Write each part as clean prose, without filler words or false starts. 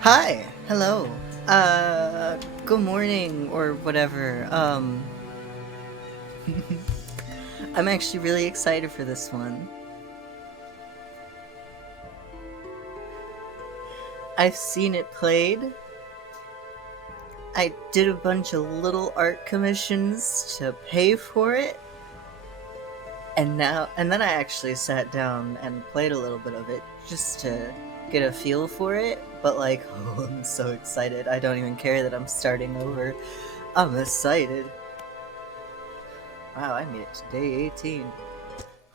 Hi, hello. Good morning or whatever. I'm actually really excited for this one. I've seen it played. I did a bunch of little art commissions to pay for it, and then I actually sat down and played a little bit of it just to get a feel for it. But like, oh, I'm so excited. I don't even care that I'm starting over. I'm excited. Wow, I made it to day 18.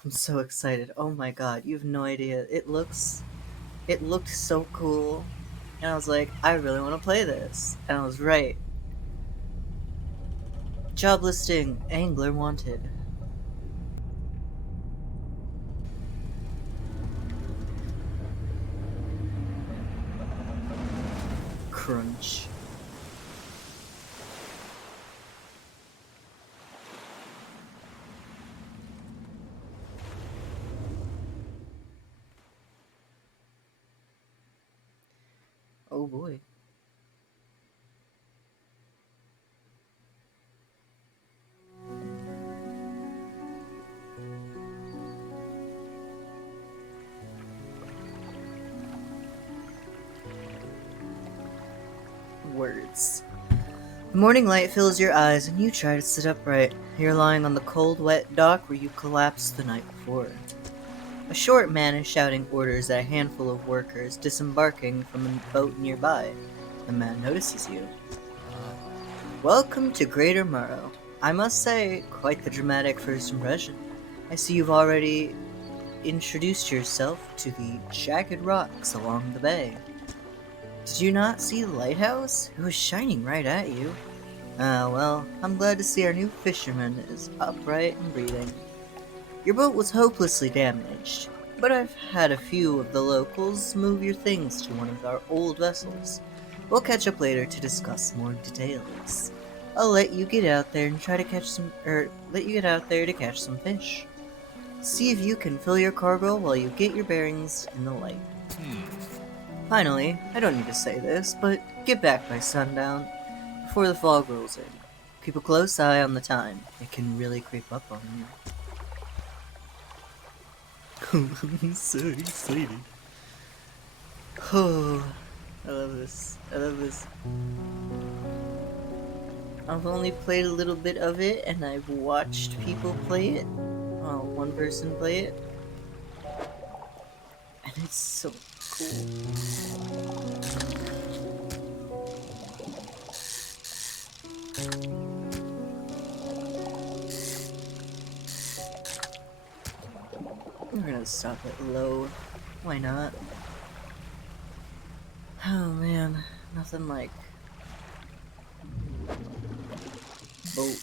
I'm so excited. Oh my god, you have no idea. It looked so cool. And I was like, I really want to play this. And I was right. Job listing, angler wanted. Crunch. Oh boy. Words. The morning light fills your eyes and you try to sit upright. You're lying on the cold, wet dock where you collapsed the night before. A short man is shouting orders at a handful of workers disembarking from a boat nearby. The man notices you. Welcome to Greater Morrow. I must say, quite the dramatic first impression. I see you've already introduced yourself to the jagged rocks along the bay. Did you not see the lighthouse? It was shining right at you. Ah, well, I'm glad to see our new fisherman is upright and breathing. Your boat was hopelessly damaged, but I've had a few of the locals move your things to one of our old vessels. We'll catch up later to discuss more details. I'll let you get out there and try to catch let you get out there to catch some fish. See if you can fill your cargo while you get your bearings in the light. Finally, I don't need to say this, but get back by sundown, before the fog rolls in. Keep a close eye on the time. It can really creep up on you. I'm so excited. Oh, I love this. I love this. I've only played a little bit of it, and I've watched people play it. Well, one person play it, and it's so cool. We're gonna stop it low. Why not? Oh man, nothing like boat.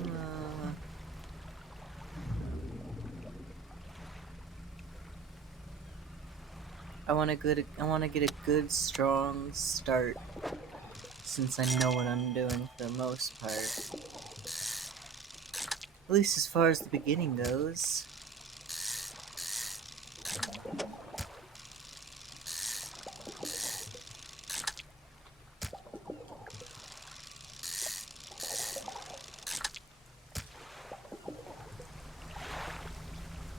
uh, I want to get a good strong start since I know what I'm doing for the most part. At least as far as the beginning goes.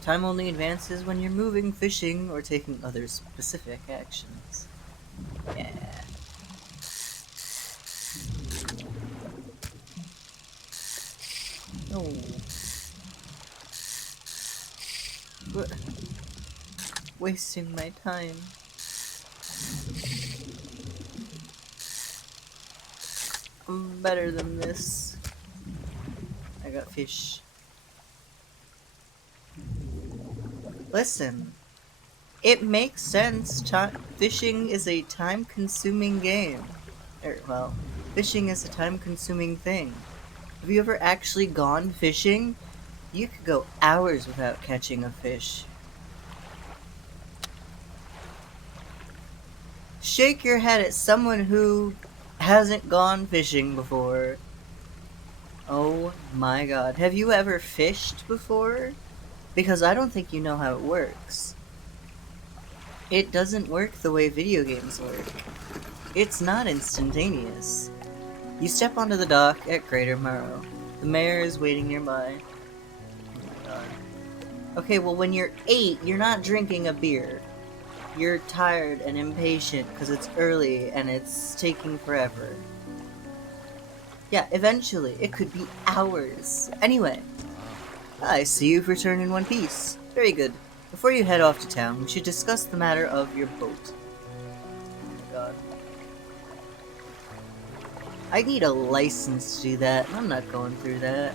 Time only advances when you're moving, fishing, or taking other specific actions. Yeah. Oh. What? Wasting my time. I'm better than this. I got fish. Listen, it makes sense. Fishing is a time-consuming game. Well, fishing is a time-consuming thing. Have you ever actually gone fishing? You could go hours without catching a fish. Shake your head at someone who hasn't gone fishing before. Oh my god. Have you ever fished before? Because I don't think you know how it works. It doesn't work the way video games work. It's not instantaneous. You step onto the dock at Greater Morrow. The mayor is waiting nearby. Oh my god. Okay, well, when you're 8, you're not drinking a beer. You're tired and impatient because it's early and it's taking forever. Yeah, eventually. It could be hours. Anyway, I see you've returned in one piece. Very good. Before you head off to town, we should discuss the matter of your boat. Oh my god. I need a license to do that. I'm not going through that.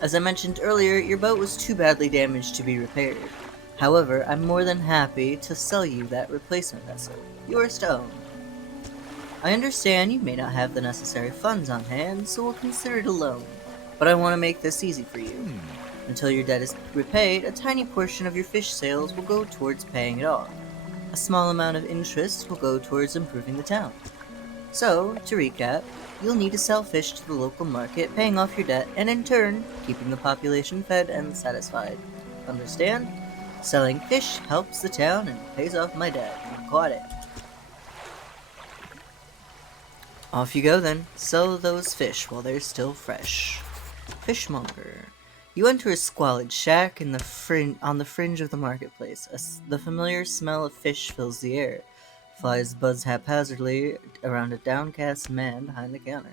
As I mentioned earlier, your boat was too badly damaged to be repaired. However, I'm more than happy to sell you that replacement vessel. Yours to own. I understand you may not have the necessary funds on hand, so we'll consider it a loan. But I want to make this easy for you. Until your debt is repaid, a tiny portion of your fish sales will go towards paying it off. A small amount of interest will go towards improving the town. So, to recap, you'll need to sell fish to the local market, paying off your debt, and in turn, keeping the population fed and satisfied. Understand? Selling fish helps the town and pays off my debt. Got it. Off you go then. Sell those fish while they're still fresh. Fishmonger. You enter a squalid shack on the fringe of the marketplace. The familiar smell of fish fills the air. Flies buzz haphazardly around a downcast man behind the counter.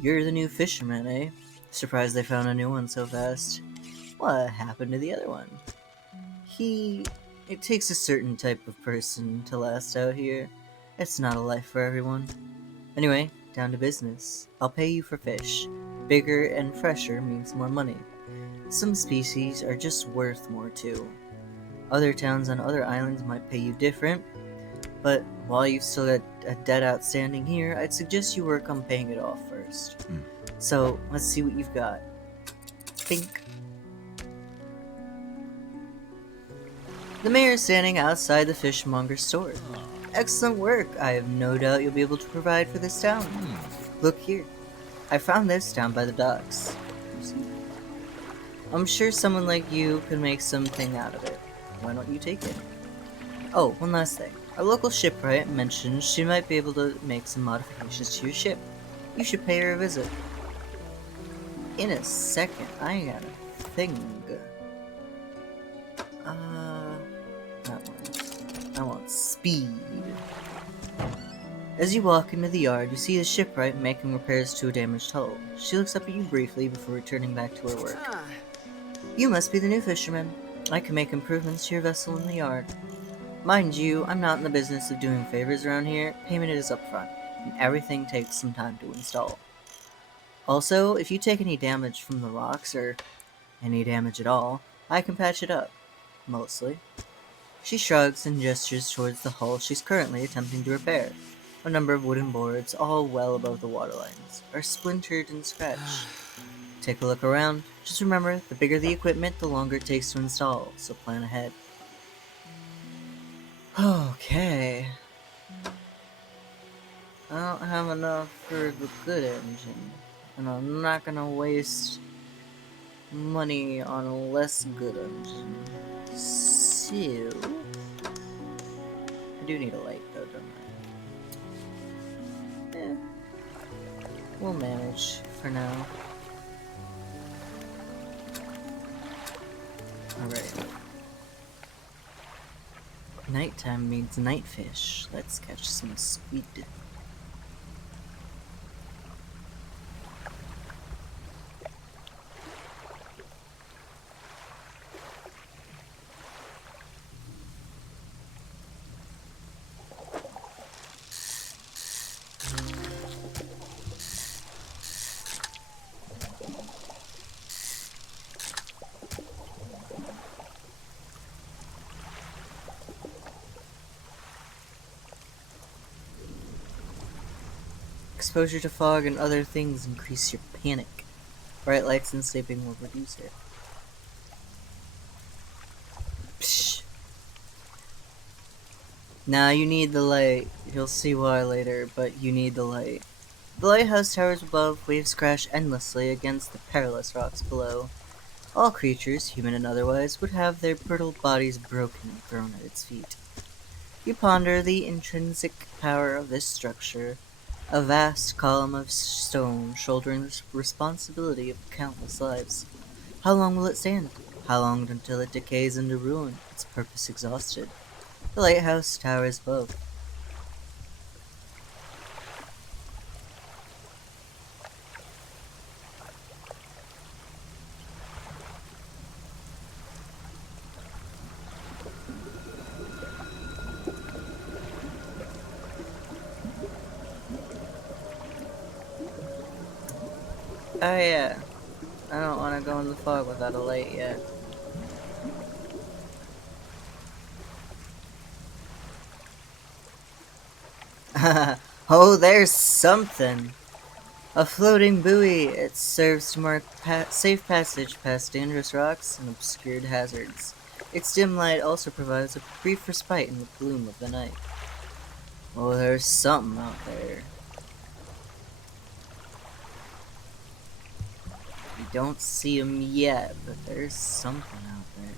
You're the new fisherman, eh? Surprised they found a new one so fast. What happened to the other one? It takes a certain type of person to last out here. It's not a life for everyone. Anyway, down to business. I'll pay you for fish. Bigger and fresher means more money. Some species are just worth more too. Other towns on other islands might pay you different, but while you've still got a debt outstanding here, I'd suggest you work on paying it off first. So, let's see what you've got. Think. The mayor is standing outside the fishmonger's store. Excellent work. I have no doubt you'll be able to provide for this town. Look here. I found this down by the docks. I'm sure someone like you could make something out of it. Why don't you take it? Oh, one last thing. Our local shipwright mentioned she might be able to make some modifications to your ship. You should pay her a visit. In a second, I got a thing. That one. I want speed. As you walk into the yard, you see the shipwright making repairs to a damaged hull. She looks up at you briefly before returning back to her work. You must be the new fisherman. I can make improvements to your vessel in the yard. Mind you, I'm not in the business of doing favors around here. Payment is upfront, and everything takes some time to install. Also, if you take any damage from the rocks, or any damage at all, I can patch it up. Mostly. She shrugs and gestures towards the hull she's currently attempting to repair. A number of wooden boards, all well above the waterlines, are splintered and scratched. Take a look around. Just remember, the bigger the equipment, the longer it takes to install, so plan ahead. Okay. I don't have enough for the good engine, and I'm not gonna waste money on a less good engine. So, I do need a light though, don't I? We'll manage for now. Alright. Nighttime means night fish. Let's catch some squid. Exposure to fog and other things increase your panic. Bright lights and sleeping will reduce it. Psh. Nah, you need the light. You'll see why later, but you need the light. The lighthouse towers above, waves crash endlessly against the perilous rocks below. All creatures, human and otherwise, would have their brittle bodies broken and thrown at its feet. You ponder the intrinsic power of this structure, a vast column of stone shouldering the responsibility of countless lives. How long will it stand? How long until it decays into ruin, its purpose exhausted? The lighthouse towers above. Oh yeah, I don't want to go in the fog without a light yet. Oh, there's something! A floating buoy. It serves to mark safe passage past dangerous rocks and obscured hazards. Its dim light also provides a brief respite in the gloom of the night. Oh, there's something out there. You don't see him yet, but there's something out there.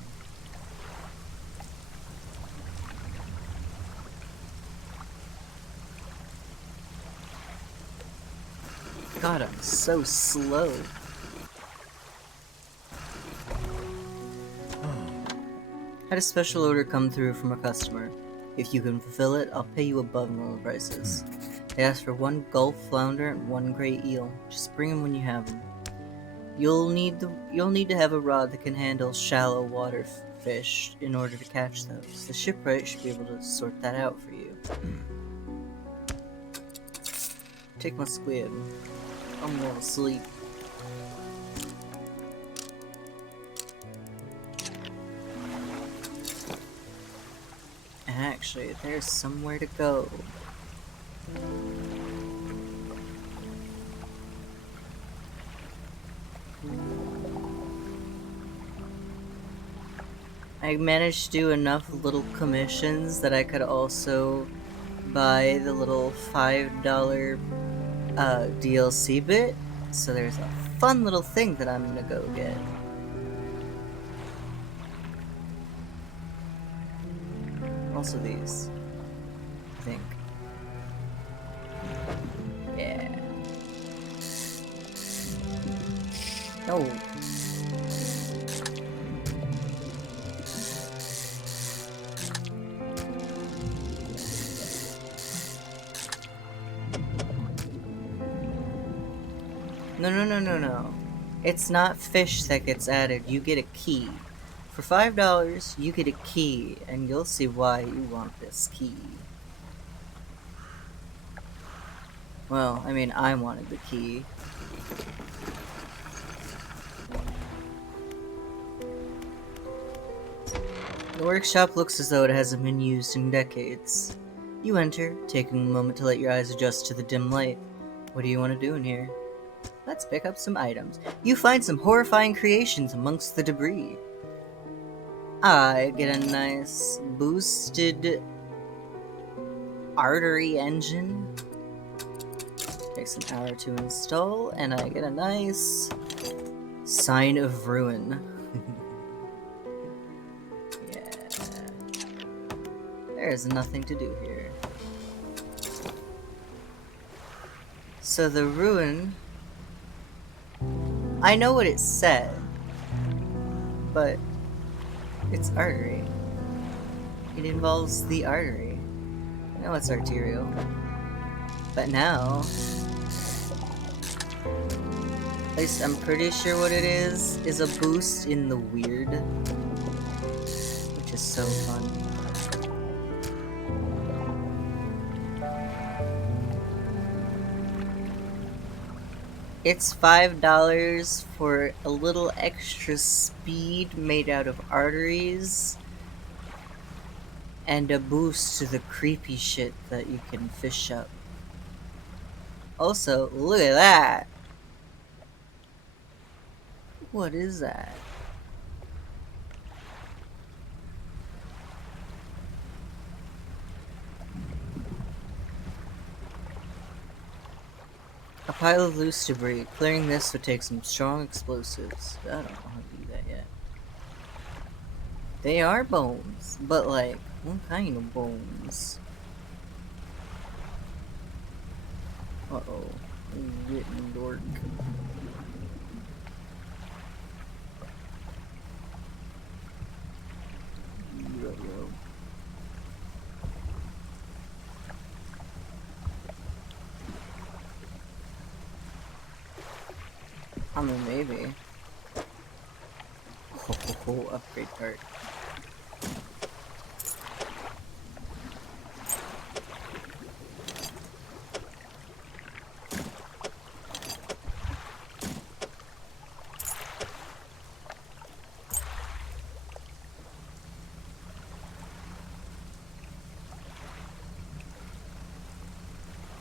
God, I'm so slow. Had a special order come through from a customer. If you can fulfill it, I'll pay you above normal prices. They asked for 1 gulf flounder and 1 gray eel. Just bring them when you have them. You'll need to have a rod that can handle shallow water fish in order to catch those. The shipwright should be able to sort that out for you. Take my squid. I'm going to sleep. Actually, there's somewhere to go. I managed to do enough little commissions that I could also buy the little $5 DLC bit. So there's a fun little thing that I'm gonna go get. Also these, I think. Yeah. No. No. It's not fish that gets added, you get a key. For $5, you get a key, and you'll see why you want this key. Well, I mean, I wanted the key. The workshop looks as though it hasn't been used in decades. You enter, taking a moment to let your eyes adjust to the dim light. What do you want to do in here? Let's pick up some items. You find some horrifying creations amongst the debris. I get a nice boosted artery engine. Takes an hour to install, and I get a nice sign of ruin. Yeah. There's nothing to do here. So the ruin... I know what it said, but it's artery. It involves the artery. I know it's arterial. But now... At least I'm pretty sure what it is a boost in the weird. Which is so fun. It's $5 for a little extra speed made out of arteries. And a boost to the creepy shit that you can fish up. Also, look at that! What is that? A pile of loose debris. Clearing this would take some strong explosives. I don't know how to do that yet. They are bones, but like, what kind of bones? Uh-oh. Getting dork. Yo. I mean, maybe. Oh, upgrade cart.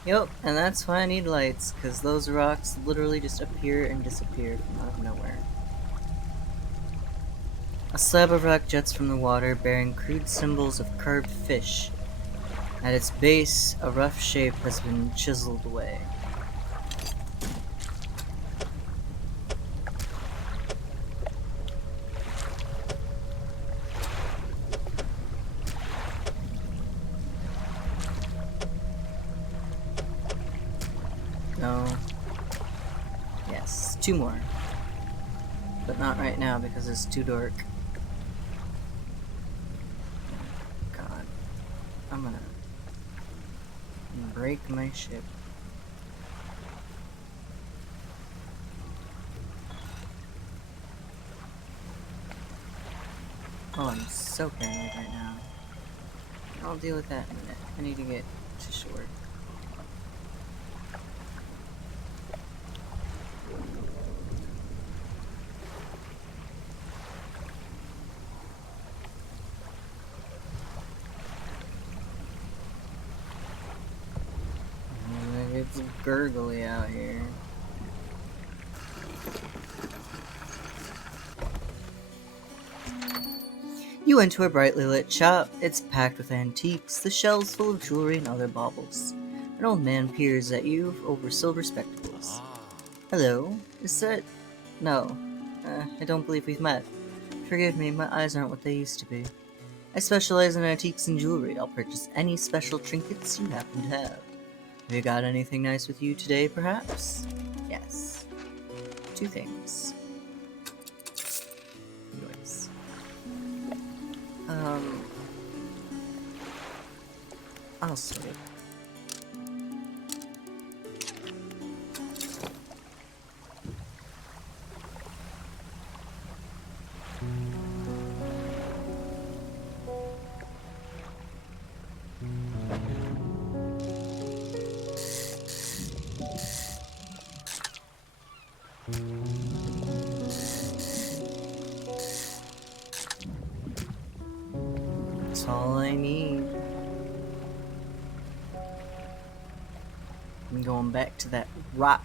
Yep, and that's why I need lights, because those rocks literally just appear and disappear from out of nowhere. A slab of rock jets from the water, bearing crude symbols of carved fish. At its base, a rough shape has been chiseled away. No. Yes, 2 more. But not right now because it's too dark. God. I'm gonna break my ship. Oh, I'm so paranoid right now. I'll deal with that in a minute. I need to get to shore. It's gurgly out here. You enter a brightly lit shop. It's packed with antiques, the shelves full of jewelry and other baubles. An old man peers at you over silver spectacles. Hello, is that... No, I don't believe we've met. Forgive me, my eyes aren't what they used to be. I specialize in antiques and jewelry. I'll purchase any special trinkets you happen to have. Have you got anything nice with you today, perhaps? Yes. 2 things. Anyways. I'll save. That's all I need. I'm going back to that rock.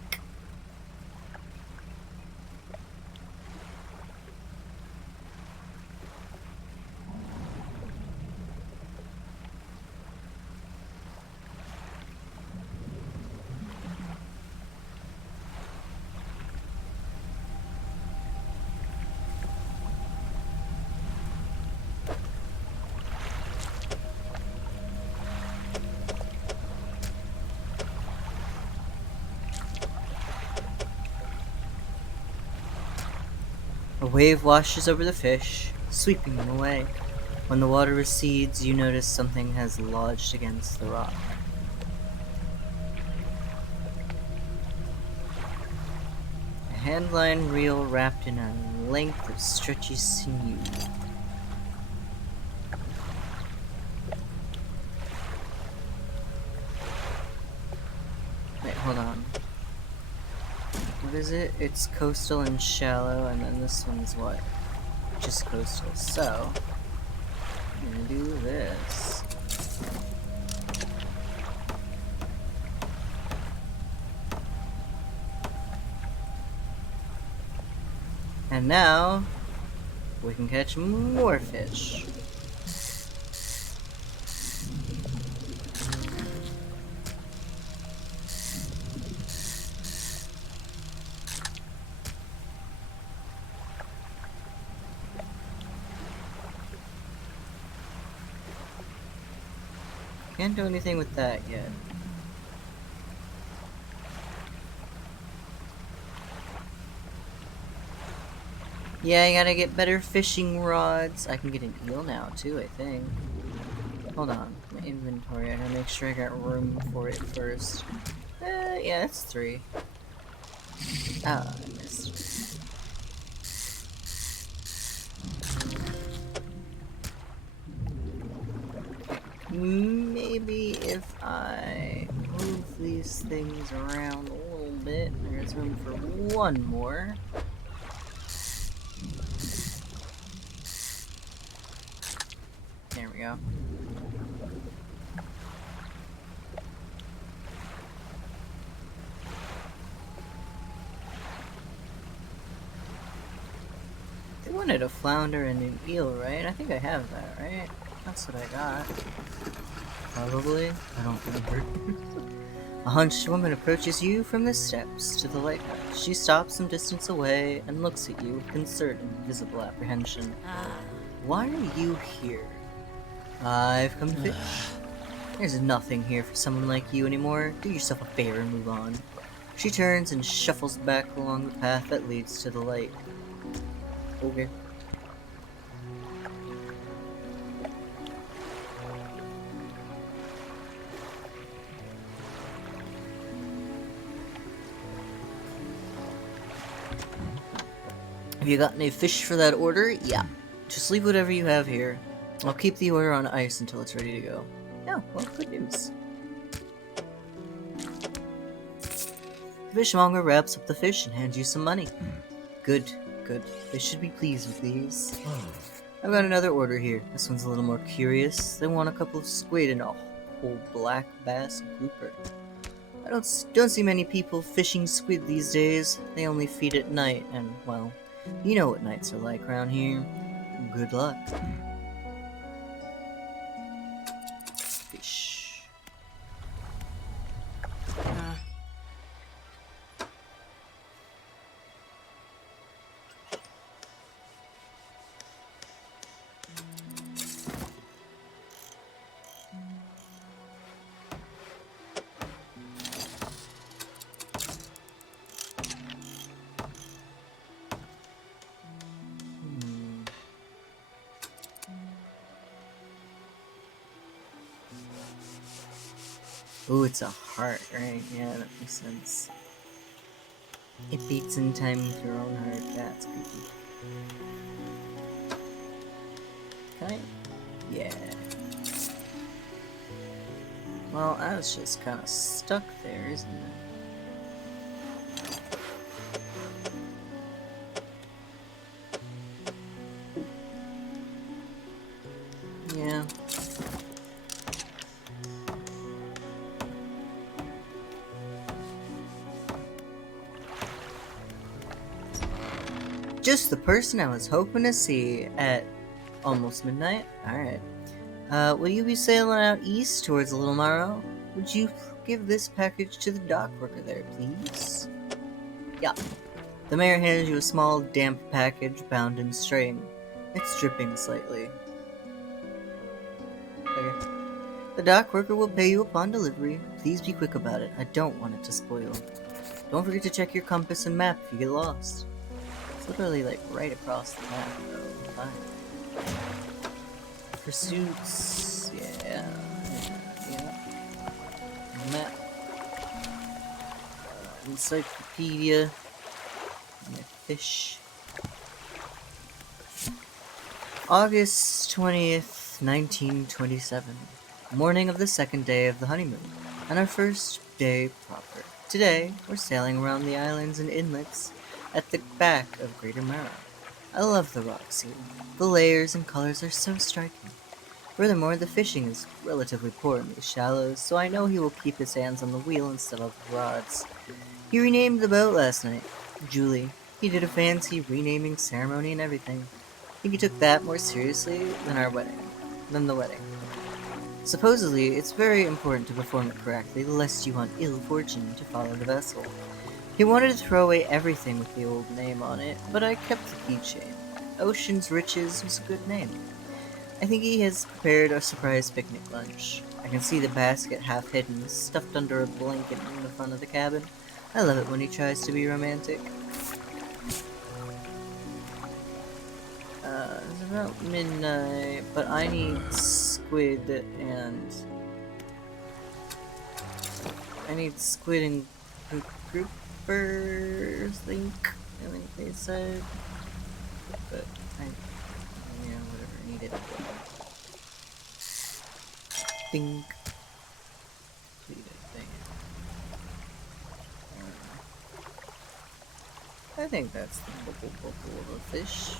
A wave washes over the fish, sweeping them away. When the water recedes, you notice something has lodged against the rock. A handline reel wrapped in a length of stretchy sinew. Wait, hold on. What is it? It's coastal and shallow, and then this one's what? Just coastal. So, I'm gonna do this. And now, we can catch more fish. Can't do anything with that yet. Yeah, I gotta get better fishing rods. I can get an eel now, too, I think. Hold on. My inventory. I gotta make sure I got room for it first. Yeah, that's 3. Ah, I missed. Maybe if I move these things around a little bit, there's room for one more. There we go. They wanted a flounder and an eel, right? I think I have that, right? That's what I got. Probably. I don't remember. A hunched woman approaches you from the steps to the lighthouse. She stops some distance away and looks at you with concern and visible apprehension. Why are you here? I've come to fish. There's nothing here for someone like you anymore. Do yourself a favor and move on. She turns and shuffles back along the path that leads to the light. Okay. Have you got any fish for that order? Yeah. Just leave whatever you have here. I'll keep the order on ice until it's ready to go. Yeah, well, good news. The fishmonger wraps up the fish and hands you some money. Good, good. They should be pleased with these. I've got another order here. This one's a little more curious. They want a couple of squid and a whole black bass grouper. I don't see many people fishing squid these days. They only feed at night, and, well, you know what nights are like around here. Good luck. Fish. Ooh, it's a heart, right? Yeah, that makes sense. It beats in time with your own heart. That's creepy. Can I? Yeah. Well, that's just kind of stuck there, isn't it? Yeah. Just the person I was hoping to see at almost midnight? Alright. Will you be sailing out east towards Little Morrow? Would you give this package to the dock worker there, please? Yeah. The mayor hands you a small, damp package bound in string. It's dripping slightly. Okay. The dock worker will pay you upon delivery. Please be quick about it. I don't want it to spoil. Don't forget to check your compass and map if you get lost. It's literally like right across the map, though. Fine. Pursuits. Yeah. Map. Encyclopedia. My fish. August 20th, 1927. Morning of the second day of the honeymoon, and our first day proper. Today, we're sailing around the islands and inlets at the back of Greater Marrow. I love the rock scene. The layers and colors are so striking. Furthermore, the fishing is relatively poor in these shallows, so I know he will keep his hands on the wheel instead of the rods. He renamed the boat last night. Julie. He did a fancy renaming ceremony and everything. I think he took that more seriously than the wedding. Supposedly, it's very important to perform it correctly, lest you want ill fortune to follow the vessel. He wanted to throw away everything with the old name on it, but I kept the keychain. Ocean's Riches was a good name. I think he has prepared a surprise picnic lunch. I I can see the basket half hidden, stuffed under a blanket in the front of the cabin. I love it when he tries to be romantic. It's about midnight, but I need squid and... groupers, I think they said. But, yeah, whatever, I need it. Think. I think that's the bubble of a fish.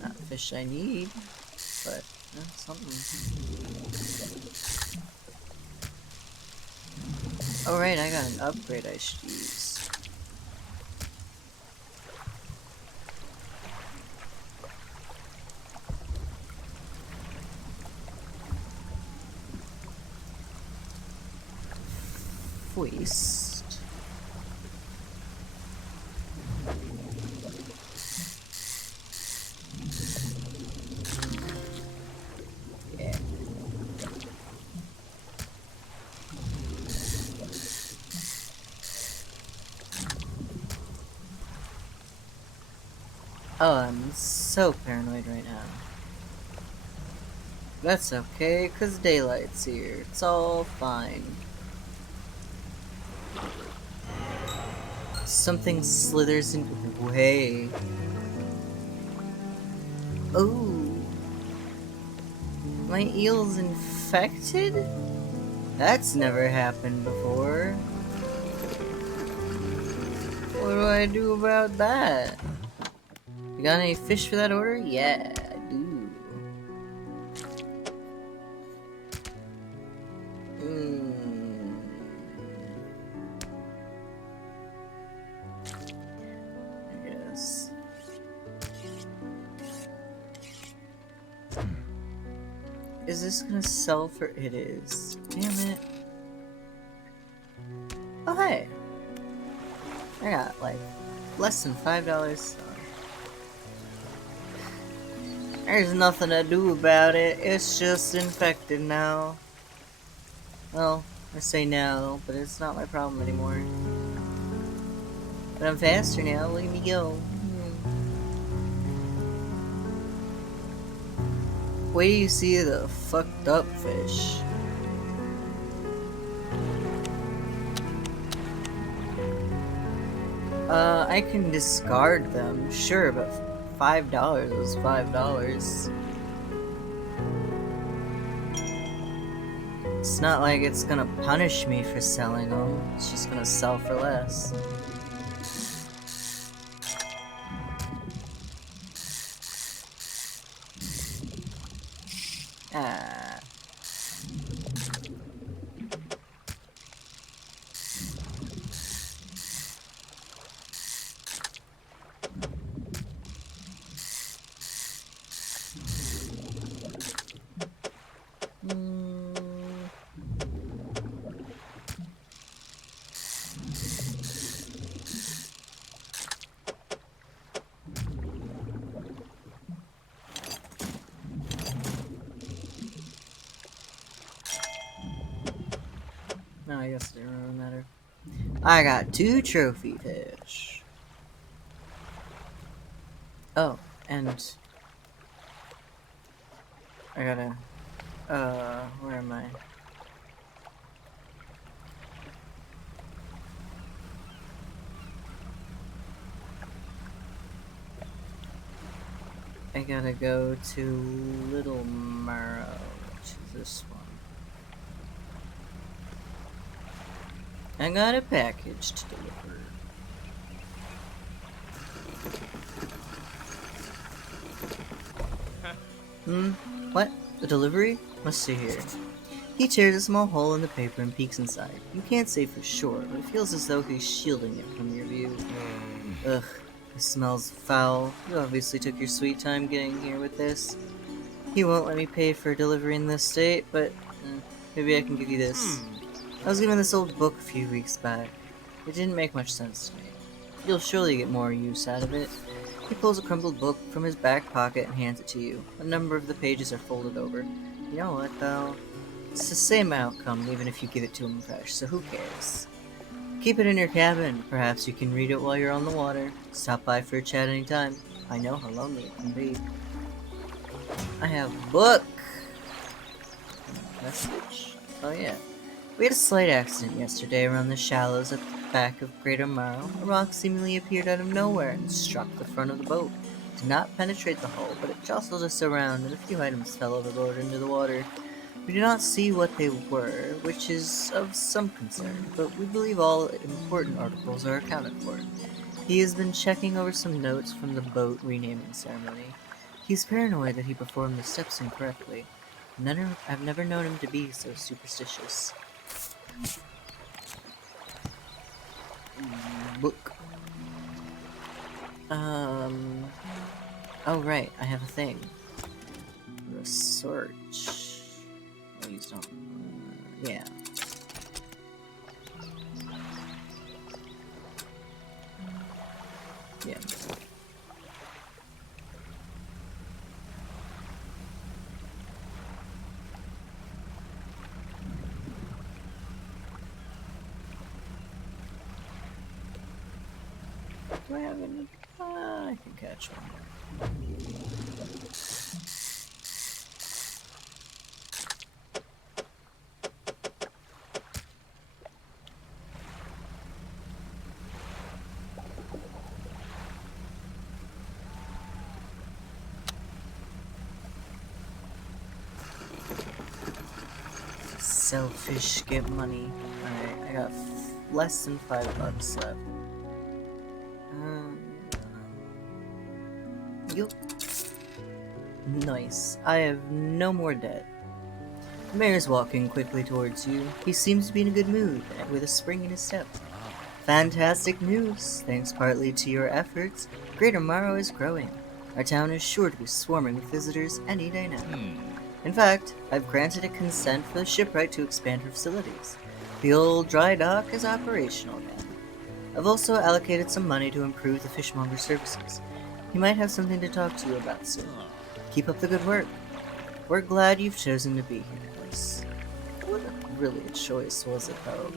Not fish I need, but something. Oh right, I got an upgrade I should use. Foist. Yeah. Oh, I'm so paranoid right now. That's okay, 'cause daylight's here. It's all fine. Something slithers into the way. Oh. My eel's infected? That's never happened before. What do I do about that? You got any fish for that order? Yeah, I do. I guess. Is this gonna sell for it is? Damn it. Oh hey. I got like less than $5. There's nothing to do about it. It's just infected now. Well, I say now, but it's not my problem anymore. But I'm faster now. Look at me go. Wait till you see the fucked up fish. I can discard them, sure, but $5 was $5. It's not like it's gonna punish me for selling them, it's just gonna sell for less. Ah. No, I guess it didn't really matter. I got 2 trophy fish. Oh, and I gotta, where am I? I gotta go to Little Marrow, which is this one. I got a package to deliver. What? The delivery? Let's see here. He tears a small hole in the paper and peeks inside. You can't say for sure, but it feels as though he's shielding it from your view. Ugh, it smells foul. You obviously took your sweet time getting here with this. He won't let me pay for delivery in this state, but maybe I can give you this. I was given this old book a few weeks back. It didn't make much sense to me. You'll surely get more use out of it. He pulls a crumpled book from his back pocket and hands it to you. A number of the pages are folded over. You know what, though? It's the same outcome even if you give it to him fresh, so who cares? Keep it in your cabin. Perhaps you can read it while you're on the water. Stop by for a chat anytime. I know how lonely it can be. I have a book. Message. Oh yeah. We had a slight accident yesterday around the shallows at the back of Greater Morrow. A rock seemingly appeared out of nowhere and struck the front of the boat. It did not penetrate the hull, but it jostled us around and a few items fell overboard into the water. We do not see what they were, which is of some concern, but we believe all important articles are accounted for. He has been checking over some notes from the boat renaming ceremony. He's paranoid that he performed the steps incorrectly. I've never known him to be so superstitious. Book. Oh right, I have a thing. Research. Please don't. Yeah. Yeah. Do I have any? I can catch one. Sell fish, get money. Alright, I got less than $5 left. Yup. Nice. I have no more debt. The mayor's walking quickly towards you. He seems to be in a good mood, and with a spring in his step. Fantastic news! Thanks partly to your efforts, Greater Morrow is growing. Our town is sure to be swarming with visitors any day now. In fact, I've granted a consent for the shipwright to expand her facilities. The old dry dock is operational again. I've also allocated some money to improve the fishmonger services. He might have something to talk to you about soon. Keep up the good work. We're glad you've chosen to be here, Alice. What really a choice was it, though?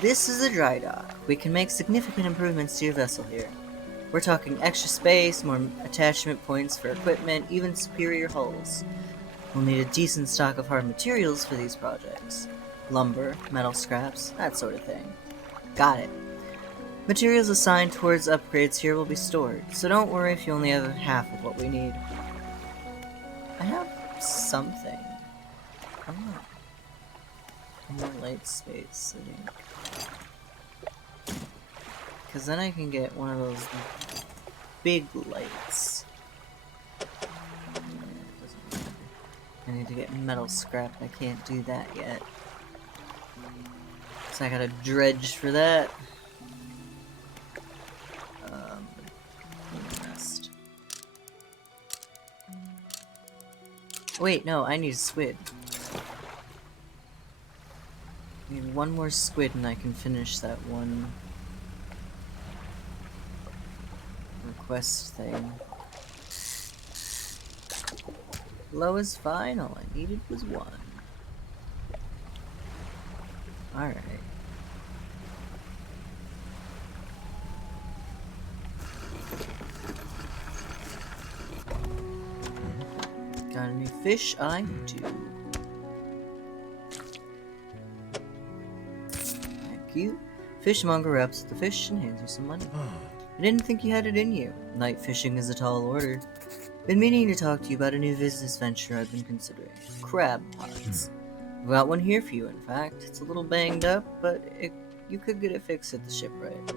This is a dry dock. We can make significant improvements to your vessel here. We're talking extra space, more attachment points for equipment, even superior hulls. We'll need a decent stock of hard materials for these projects. Lumber, metal scraps, that sort of thing. Got it. Materials assigned towards upgrades here will be stored, so don't worry if you only have half of what we need. I have something. Oh. More light space, I think. Because then I can get one of those big lights. I need to get metal scrap. I can't do that yet. So I gotta dredge for that. Rest. Wait, no, I need a squid. I need one more squid and I can finish that one request thing. Low is fine, all I needed was one. Alright. Got any fish? I do. Thank you. Fishmonger wraps the fish and hands you some money. I didn't think you had it in you. Night fishing is a tall order. Been meaning to talk to you about a new business venture I've been considering. Crab pots. I've got one here for you, in fact. It's a little banged up, but you could get it fixed at the shipwright.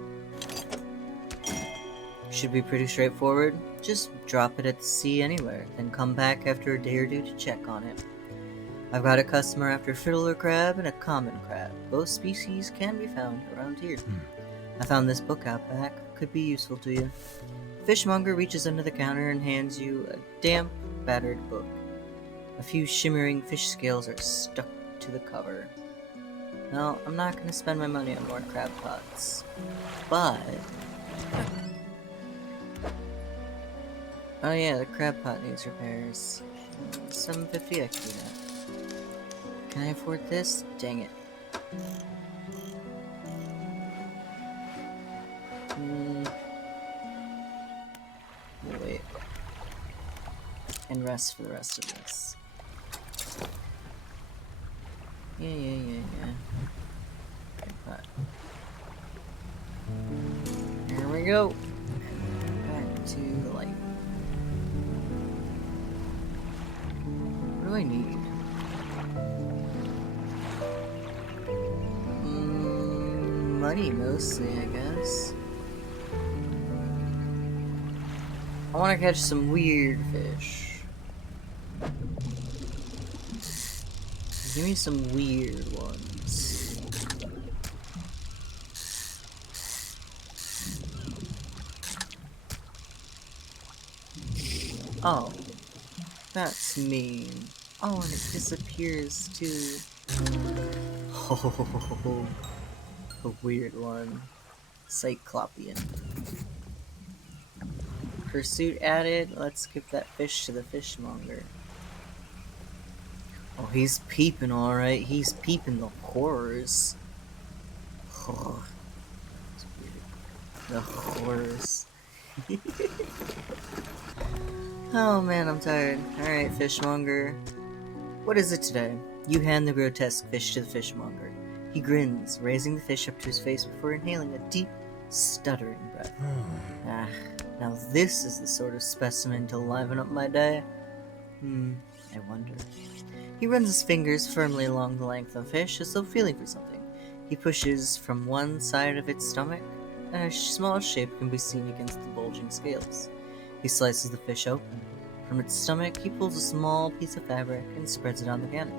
Should be pretty straightforward. Just drop it at the sea anywhere, then come back after a day or two to check on it. I've got a customer after fiddler crab and a common crab. Both species can be found around here. I found this book out back. Could be useful to you. Fishmonger reaches under the counter and hands you a damp, battered book. A few shimmering fish scales are stuck to the cover. Well, I'm not going to spend my money on more crab pots. But... oh yeah, the crab pot needs repairs. $7.50, I can do that. Can I afford this? Dang it. We'll wait. And rest for the rest of this. Yeah. Okay, but here we go. Back to the light. What do I need? Money mostly, I guess. I want to catch some weird fish. Give me some weird ones. Oh, that's mean. Oh, and it disappears too. Oh, a weird one. Cyclopean. Pursuit added. Let's give that fish to the fishmonger. Oh, he's peeping, alright. He's peeping the horrors. Oh, that's weird. The horrors. Oh man, I'm tired. Alright, fishmonger. What is it today? You hand the grotesque fish to the fishmonger. He grins, raising the fish up to his face before inhaling a deep, stuttering breath. Now this is the sort of specimen to liven up my day. I wonder. He runs his fingers firmly along the length of the fish as though feeling for something. He pushes from one side of its stomach, and a small shape can be seen against the bulging scales. He slices the fish open. From its stomach, he pulls a small piece of fabric and spreads it on the gannet.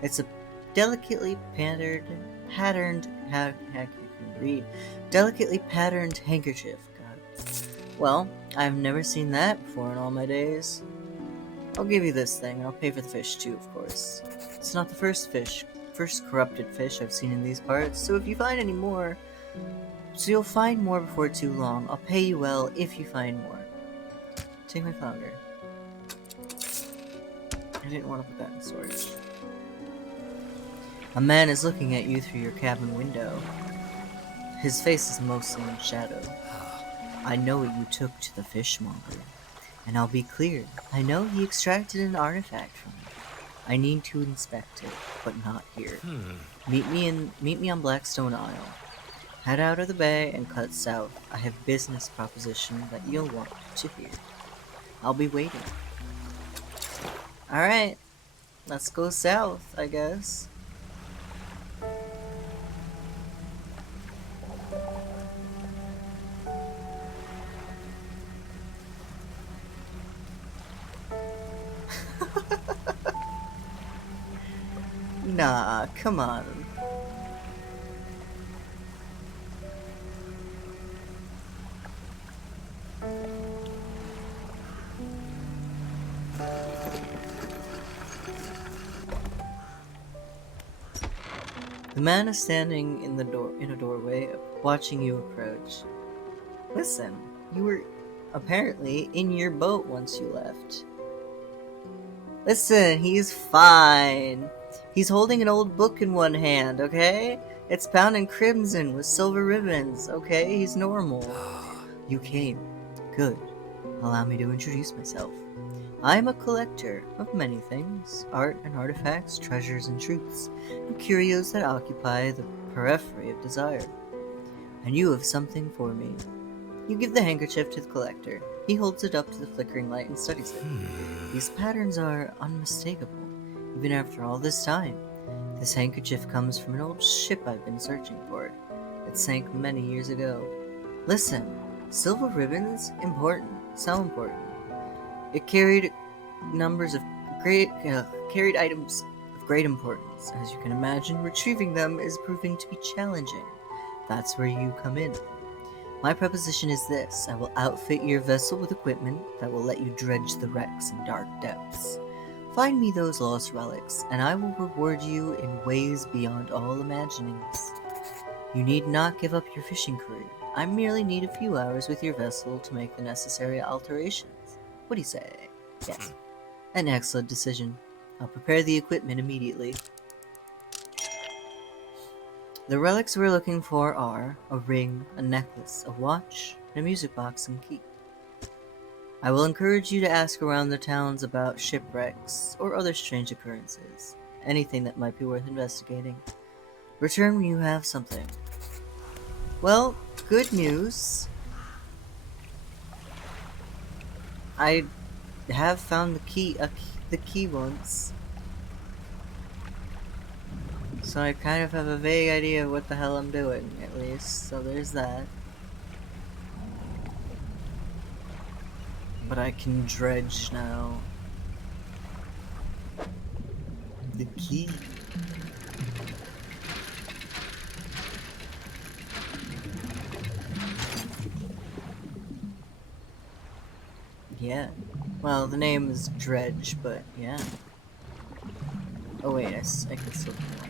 It's a delicately delicately patterned handkerchief. God. Well, I've never seen that before in all my days. I'll give you this thing, and I'll pay for the fish too, of course. It's not the first corrupted fish I've seen in these parts, so if you find any more... So you'll find more before too long. I'll pay you well if you find more. Take my flounder. I didn't want to put that in storage. A man is looking at you through your cabin window. His face is mostly in shadow. I know what you took to the fishmonger. And I'll be clear, I know he extracted an artifact from me. I need to inspect it, but not here. Meet me on Blackstone Isle. Head out of the bay and cut south. I have business proposition that you'll want to hear. I'll be waiting. Alright, let's go south, I guess. Nah, come on. The man is standing in a doorway, watching you approach. Listen, you were apparently in your boat once you left. Listen, he's fine. He's holding an old book in one hand, okay? It's bound in crimson with silver ribbons, okay? He's normal. You came. Good. Allow me to introduce myself. I am a collector of many things, art and artifacts, treasures and truths, and curios that occupy the periphery of desire. And you have something for me. You give the handkerchief to the collector. He holds it up to the flickering light and studies it. These patterns are unmistakable, even after all this time. This handkerchief comes from an old ship I've been searching for. It sank many years ago. Listen, silver ribbons? Important. So important. It carried items of great importance. As you can imagine, retrieving them is proving to be challenging. That's where you come in. My proposition is this: I will outfit your vessel with equipment that will let you dredge the wrecks in dark depths. Find me those lost relics, and I will reward you in ways beyond all imaginings. You need not give up your fishing career. I merely need a few hours with your vessel to make the necessary alterations. What do you say? Yes. An excellent decision. I'll prepare the equipment immediately. The relics we're looking for are a ring, a necklace, a watch, and a music box and key. I will encourage you to ask around the towns about shipwrecks or other strange occurrences, anything that might be worth investigating. Return when you have something. Well, good news. I have found the key once. So I kind of have a vague idea of what the hell I'm doing, at least. So there's that. But I can dredge now. The key. Yeah. Well, the name is Dredge, but yeah. Oh wait, I can still do that.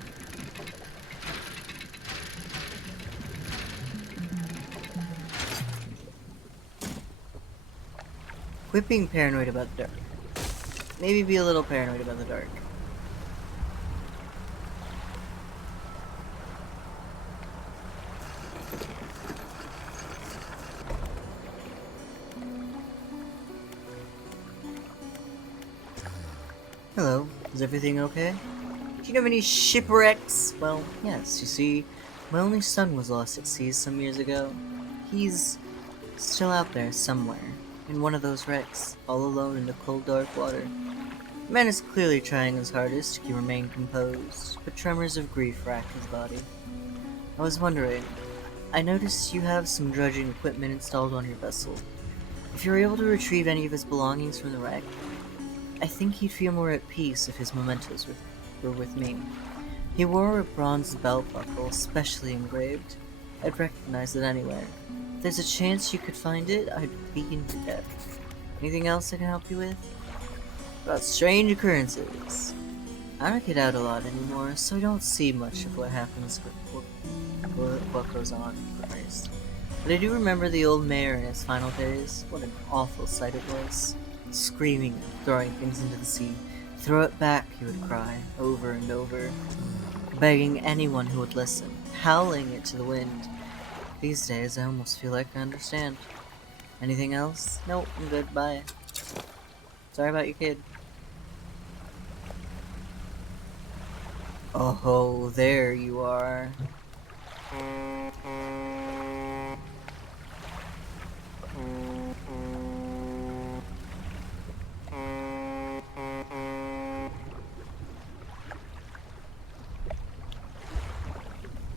Quit being paranoid about the dark. Maybe be a little paranoid about the dark. Hello, is everything okay? Do you know of any shipwrecks? Well, yes, you see, my only son was lost at sea some years ago. He's still out there somewhere, in one of those wrecks, all alone in the cold dark water. The man is clearly trying his hardest to remain composed, but tremors of grief rack his body. I was wondering, I noticed you have some dredging equipment installed on your vessel. If you're able to retrieve any of his belongings from the wreck, I think he'd feel more at peace if his mementos were with me. He wore a bronze belt buckle, specially engraved. I'd recognize it anywhere. If there's a chance you could find it, I'd be in your debt. Anything else I can help you with? About strange occurrences. I don't get out a lot anymore, so I don't see much of what happens with what goes on in the place. But I do remember the old mayor in his final days. What an awful sight it was. Screaming and throwing things into the sea. Throw it back, he would cry, over and over, begging anyone who would listen, howling it to the wind. These days, I almost feel like I understand. Anything else? Nope, I'm good, bye. Sorry about your kid. Oh, there you are.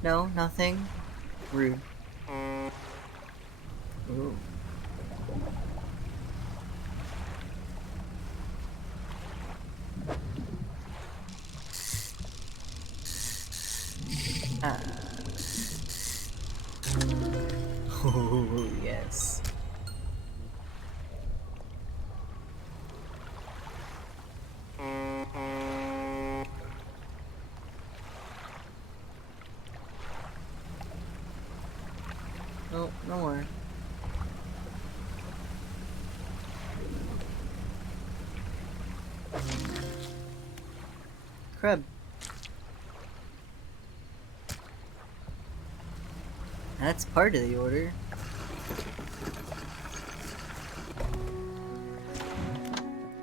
No, nothing. Rude. Ooh. Ah. Oh, yes. No, no more. Crab. That's part of the order.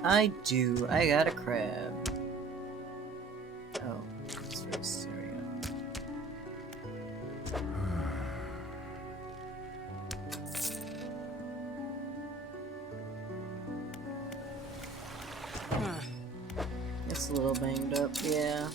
I do. I got a crab. Oh, that's first. There we go. It's a little banged up, yeah.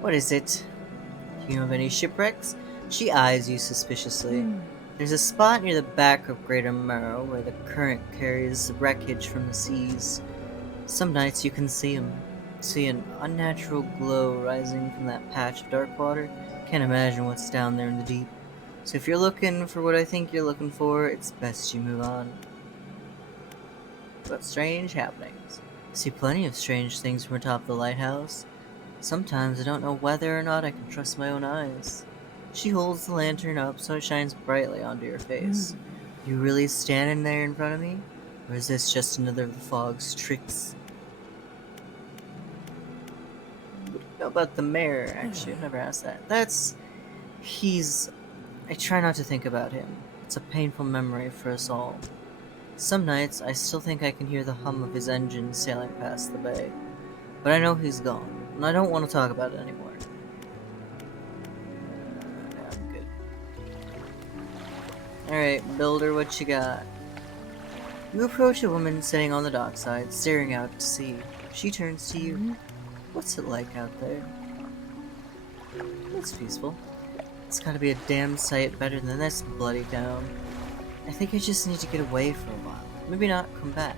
What is it? Do you know of any shipwrecks? She eyes you suspiciously. There's a spot near the back of Greater Murrow where the current carries wreckage from the seas. Some nights you can see an unnatural glow rising from that patch of dark water. Can't imagine what's down there in the deep. So if you're looking for what I think you're looking for, it's best you move on. But strange happenings. I see plenty of strange things from atop the lighthouse. Sometimes I don't know whether or not I can trust my own eyes. She holds the lantern up so it shines brightly onto your face. You really standing there in front of me? Or is this just another of the fog's tricks? What do you know about the mayor, actually? I've never asked that. I try not to think about him. It's a painful memory for us all. Some nights, I still think I can hear the hum of his engine sailing past the bay. But I know he's gone, and I don't want to talk about it anymore. Yeah, I'm good. Alright, builder, what you got? You approach a woman sitting on the dockside, staring out to sea. She turns to you. What's it like out there? It's peaceful. It's gotta be a damn sight better than this bloody town. I think I just need to get away for a while. Maybe not come back.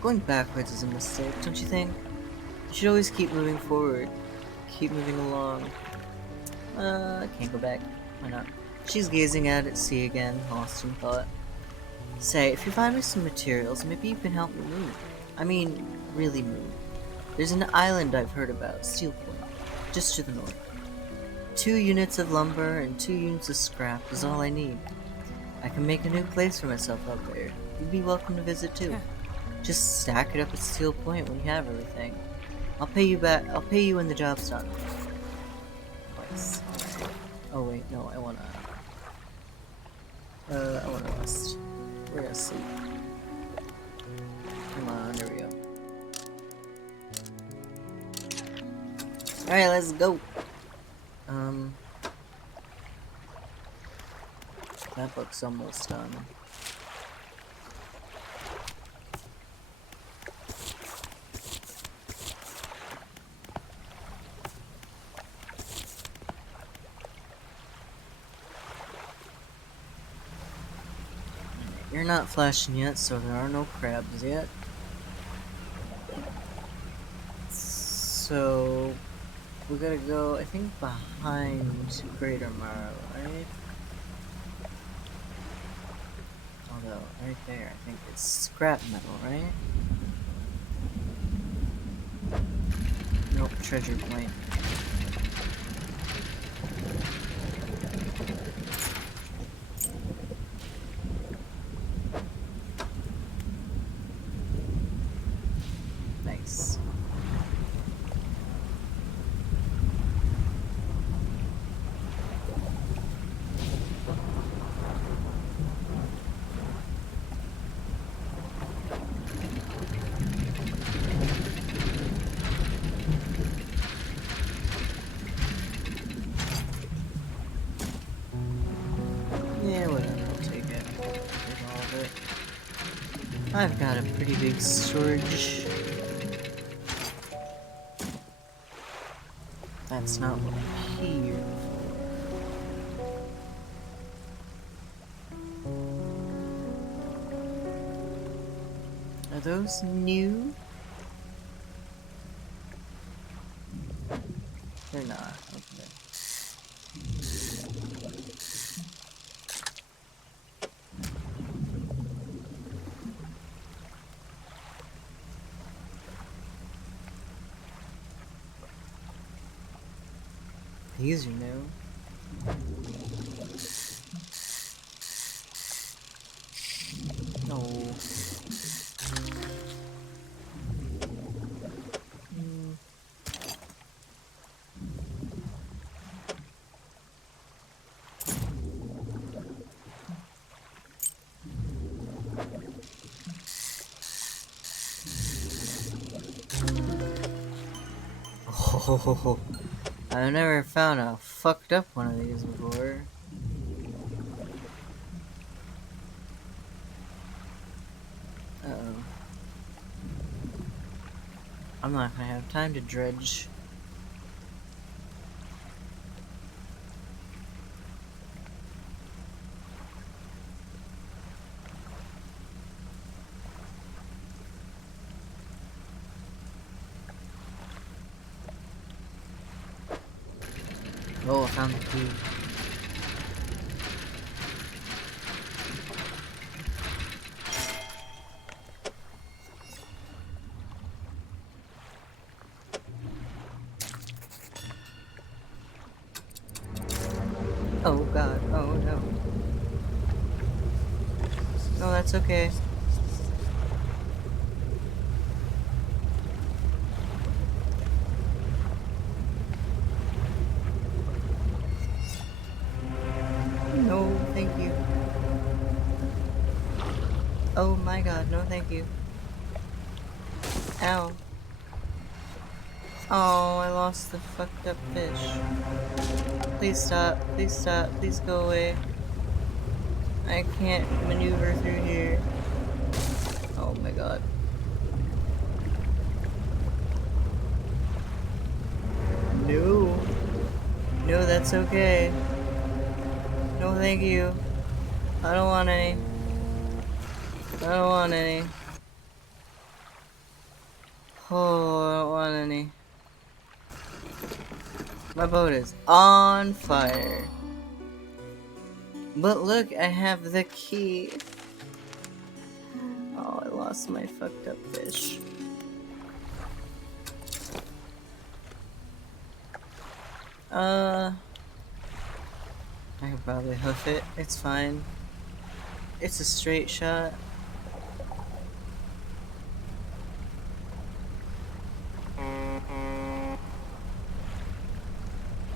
Going backwards is a mistake, don't you think? You should always keep moving forward. Keep moving along. I can't go back. Why not? She's gazing out at sea again, lost in thought. Say, if you find me some materials, maybe you can help me move. I mean, really move. There's an island I've heard about, Steel Point, just to the north. 2 units of lumber and 2 units of scrap is all I need. I can make a new place for myself out there. You'd be welcome to visit too. Just stack it up at Steel Point when you have everything. I'll pay you back. I'll pay you when the job's done. Twice. Alright. Oh wait, no, I wanna rest. We're gonna sleep. Come on, there we go. Alright, let's go. That book's almost done. You're not flashing yet, so there are no crabs yet. So we gotta go, I think, behind Greater Morrow, right? Although, right there, I think it's scrap metal, right? Nope, treasure point. Nice. Yeah, whatever, I'll take it. Take all of it. I've got a pretty big storage. That's not what I'm here for. Are those new? They're not. Okay. These are new. No. Oh, I've never found a fucked up one of these before. Uh-oh. I'm not gonna have time to dredge. Oh, I found the key. Oh god, oh no. No, that's okay. No, thank you. Oh my god, no thank you. Ow. Oh, I lost the fucked up fish. Please stop, please go away. I can't maneuver through here. Oh my god. No. No, that's okay. No, thank you. I don't want any. I don't want any. Oh, I don't want any. My boat is on fire. But look, I have the key. Oh, I lost my fucked up fish. I can probably hoof it. It's fine. It's a straight shot.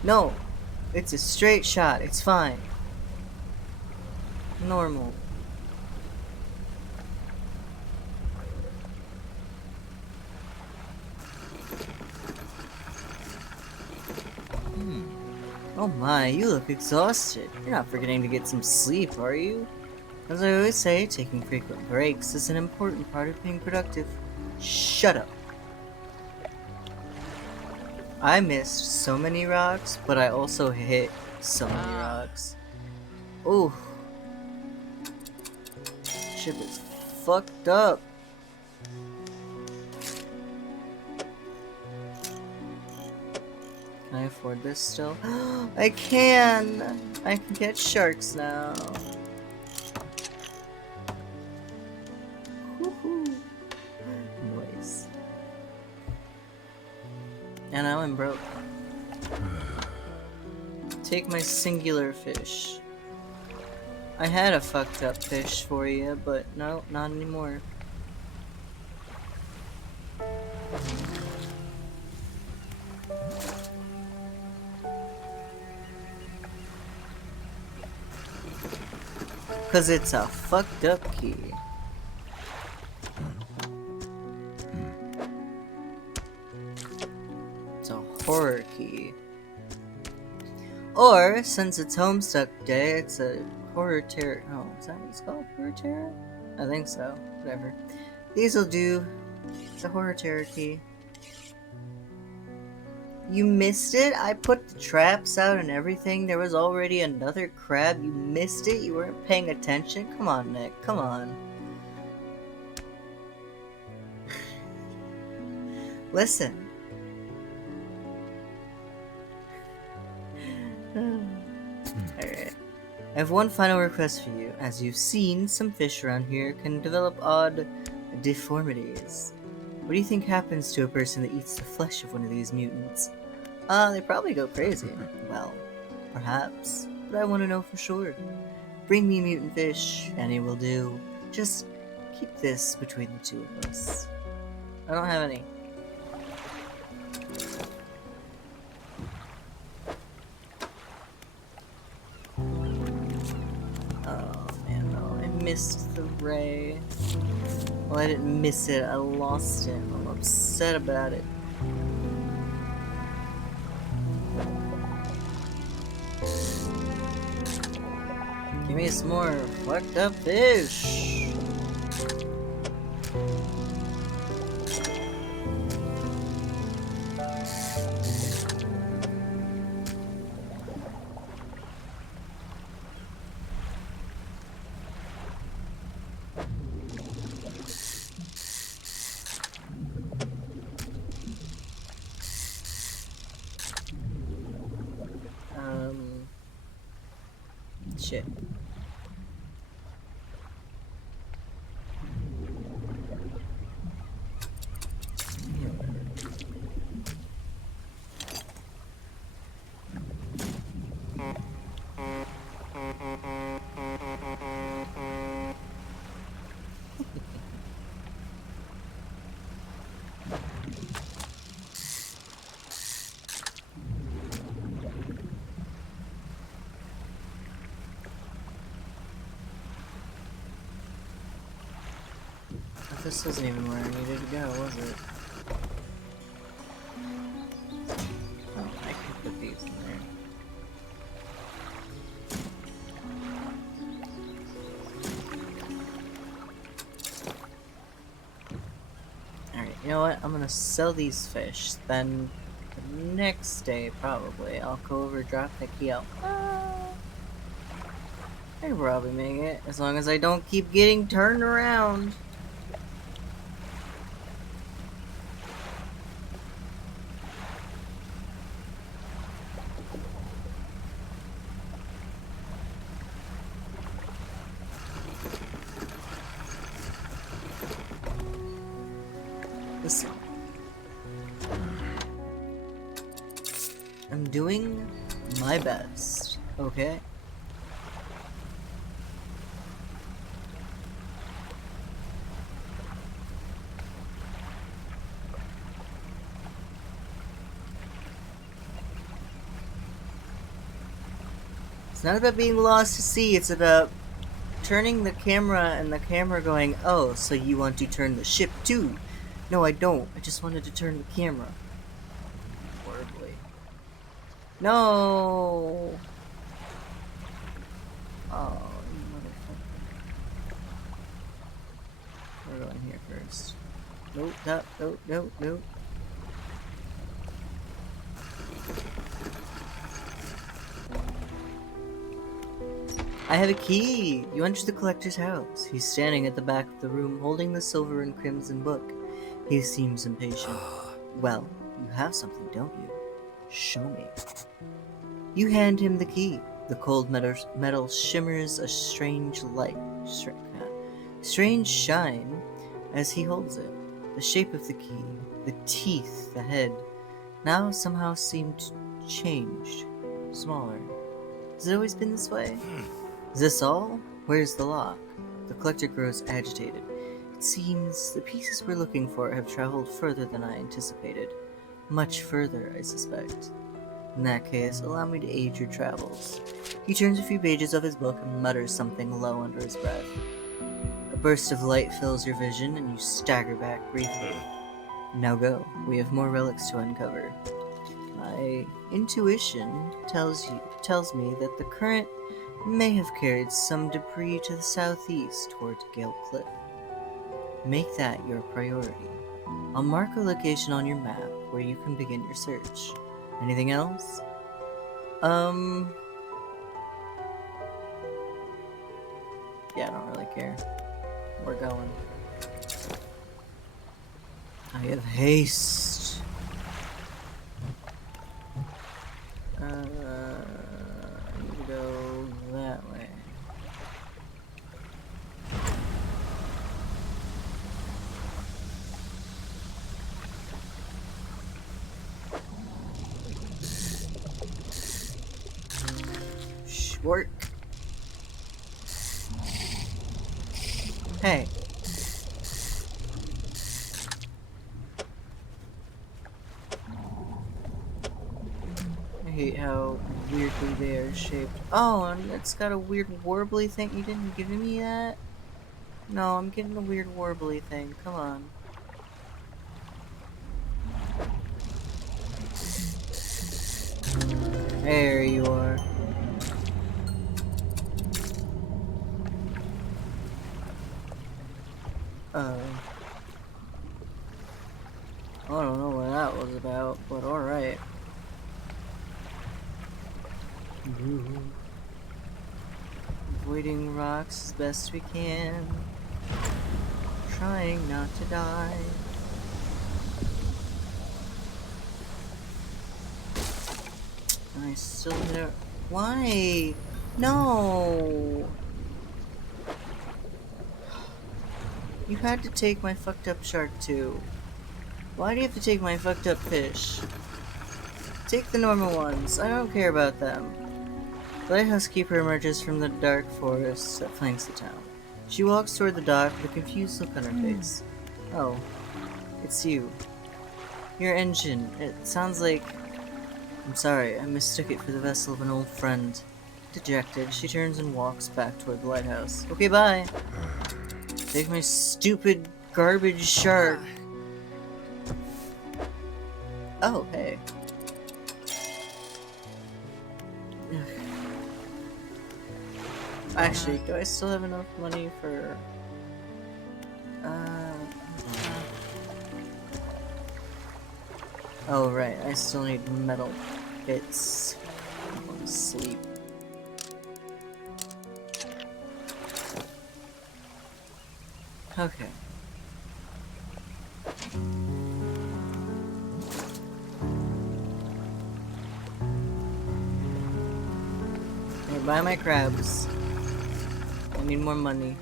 No! It's a straight shot. It's fine. Normal. Oh my, you look exhausted. You're not forgetting to get some sleep, are you? As I always say, taking frequent breaks is an important part of being productive. Shut up. I missed so many rocks, but I also hit so many rocks. Ooh. Ship is fucked up. Can I afford this still? I can! I can catch sharks now. Woohoo! Nice. And now I'm broke. Take my singular fish. I had a fucked up fish for you, but no, not anymore. Cause it's a fucked up key. It's a horror key. Or, since it's Homestuck Day, it's a horror terror. Oh, is that what it's called? Horror terror? I think so. Whatever. These'll do. It's a horror terror key. You missed it? I put the traps out and everything. There was already another crab. You missed it? You weren't paying attention? Come on, Nick. Come on. Listen. Alright. I have one final request for you. As you've seen, some fish around here can develop odd deformities. What do you think happens to a person that eats the flesh of one of these mutants? They probably go crazy. Well, perhaps. But I want to know for sure. Bring me mutant fish, any will do. Just keep this between the two of us. I don't have any. Oh man, no, I missed the ray. Well, I didn't miss it, I lost it. I'm upset about it. Give me some more fucked up fish. Shit. Yeah, whatever. This isn't even where I needed to go, was it? Oh, I can put these in there. Alright, you know what? I'm gonna sell these fish. Then the next day, probably, I'll go over, drop the key out. I can probably make it, as long as I don't keep getting turned around. Listen. I'm doing my best, okay? It's not about being lost to sea, it's about turning the camera and the camera going, oh, so you want to turn the ship too? No, I don't. I just wanted to turn the camera. Horribly. No! Oh, you motherfucker. We're going here first. Nope, nope. I have a key! You enter the collector's house. He's standing at the back of the room, holding the silver and crimson book. He seems impatient. Well, you have something, don't you? Show me. You hand him the key. The cold metal shimmers a strange light, strange shine as he holds it. The shape of the key, the teeth, the head, now somehow seemed changed, smaller. Has it always been this way? Is this all? Where's the lock? The collector grows agitated. It seems the pieces we're looking for have traveled further than I anticipated. Much further, I suspect. In that case, allow me to aid your travels. He turns a few pages of his book and mutters something low under his breath. A burst of light fills your vision and you stagger back briefly. Now go. We have more relics to uncover. My intuition tells me that the current may have carried some debris to the southeast towards Gale Cliff. Make that your priority. I'll mark a location on your map where you can begin your search. Anything else? Yeah, I don't really care. We're going. I have haste. I need to go that way. Short. Hey. I hate how weirdly they are shaped. Oh, and it's got a weird warbly thing. You didn't give me that? No, I'm getting a weird warbly thing. Come on. There you are. I don't know what that was about, but alright. Avoiding rocks as best we can. Trying not to die. I still never. Why? No! You had to take my fucked up shark too. Why do you have to take my fucked up fish? Take the normal ones. I don't care about them. The lighthouse keeper emerges from the dark forest that flanks the town. She walks toward the dock with a confused look on her face. Oh, it's you. Your engine. It sounds like... I'm sorry, I mistook it for the vessel of an old friend. Dejected, she turns and walks back toward the lighthouse. Okay, bye. Take my stupid garbage shark. Oh, hey. Actually, do I still have enough money for... Oh, right, I still need metal bits. I'm going to sleep. Okay. Hey, buy my crabs. I need more money.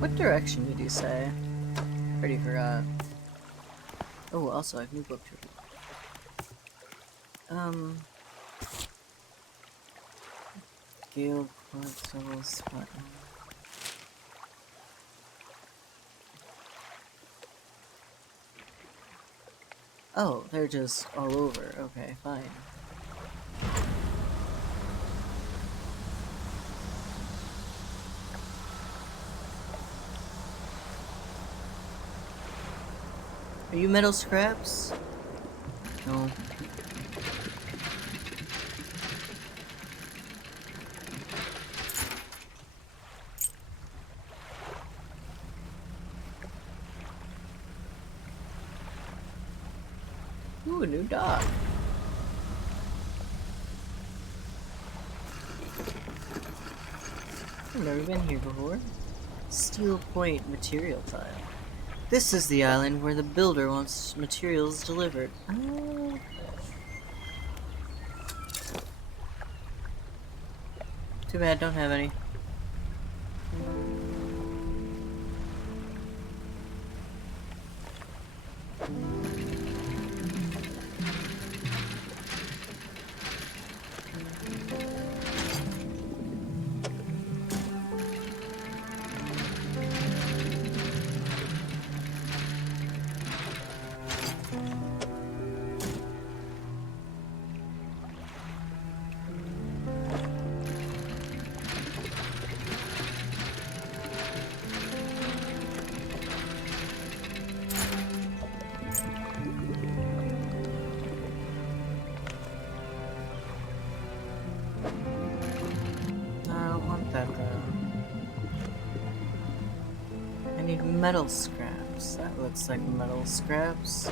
What direction did you say? Already forgot. Oh, also I have new book to read. Gale collectible spot. Oh, they're just all over. Okay, fine. Are you metal scraps? No. Ooh, a new dock. I've never been here before. Steel Point material tile. This is the island where the builder wants materials delivered. Oh. Too bad, don't have any. I need metal scraps. That looks like metal scraps.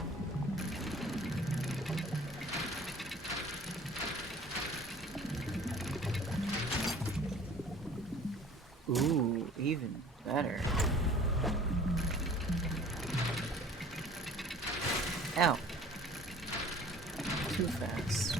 Ooh, even better. Ow. Too fast.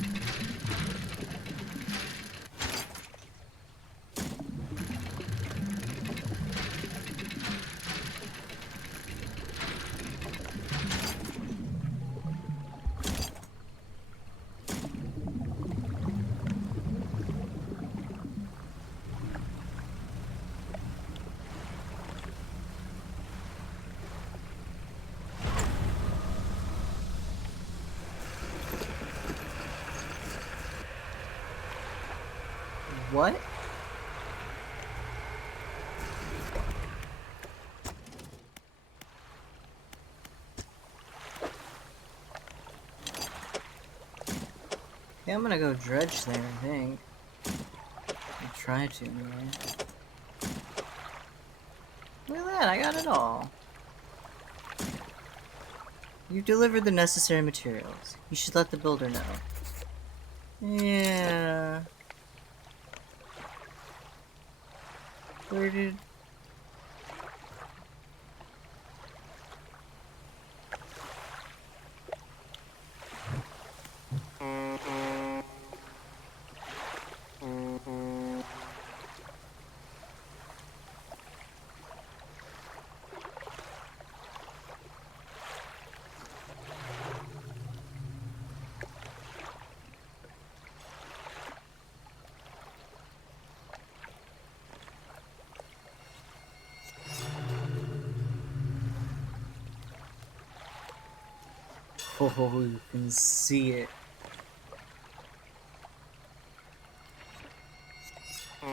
What? Yeah, I'm gonna go dredge there, I think. I'll try to, anyway. Look at that, I got it all. You've delivered the necessary materials. You should let the builder know. Yeah. Where did... Oh, you can see it. We're